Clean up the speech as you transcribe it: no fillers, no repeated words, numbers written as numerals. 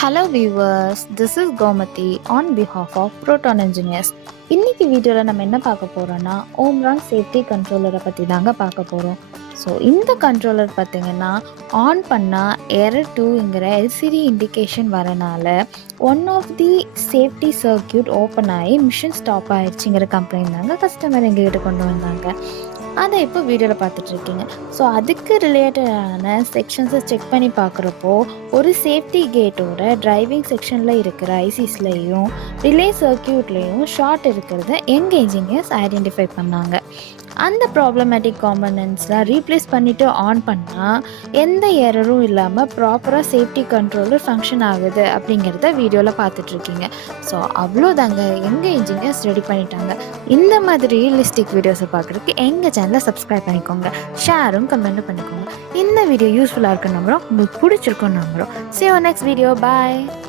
Hello viewers, this is Gomati on behalf of Proton Engineers. இன்னைக்கு வீடியோவில் நம்ம என்ன பார்க்க போகிறோன்னா Omron சேஃப்டி கண்ட்ரோலரை பற்றி தாங்க பார்க்க போகிறோம். ஸோ இந்த கண்ட்ரோலர் பார்த்திங்கன்னா ஆன் பண்ணால் எரர் 2ங்கிற எல்சிடி இண்டிகேஷன் வரனால one of the safety circuit open ஆகி மிஷின் ஸ்டாப் ஆகிடுச்சிங்கிற கம்ப்ளைண்ட் தாங்க கஸ்டமர் எங்ககிட்ட கொண்டு வந்தாங்க. அதை இப்போ வீடியோவில் பார்த்துட்ருக்கீங்க. ஸோ அதுக்கு ரிலேட்டடான செக்ஷன்ஸை செக் பண்ணி பார்க்குறப்போ ஒரு சேஃப்டி கேட்டோட டிரைவிங் செக்ஷனில் இருக்கிற ஐசிஸ்லேயும் ரிலே சர்க்கியூட்லேயும் ஷார்ட் இருக்கிறத எங்கள் இன்ஜினியர்ஸ் ஐடென்டிஃபை பண்ணாங்க. அந்த ப்ராப்ளமேட்டிக் காம்பனன்ட்ஸ்லாம் ரீப்ளேஸ் பண்ணிவிட்டு ஆன் பண்ணால் எந்த எரரும் இல்லாமல் ப்ராப்பராக சேஃப்டி கண்ட்ரோலர் ஃபங்க்ஷன் ஆகுது அப்படிங்கிறத வீடியோவில் பார்த்துட்ருக்கீங்க. ஸோ அவ்வளோதாங்க, எங்கள் இன்ஜினியர்ஸ் ரெடி பண்ணிட்டாங்க. இந்த மாதிரி ரியலிஸ்டிக் வீடியோஸை பார்க்குறதுக்கு எங்கள் சேனலை சப்ஸ்கிரைப் பண்ணிக்கோங்க, ஷேரும் கமெண்ட்டும் பண்ணிக்கோங்க. இந்த வீடியோ யூஸ்ஃபுல்லாக இருக்குன்னு நம்புகிறோம், உங்களுக்கு பிடிச்சிருக்குன்னு நம்புகிறோம். See you next video. Bye.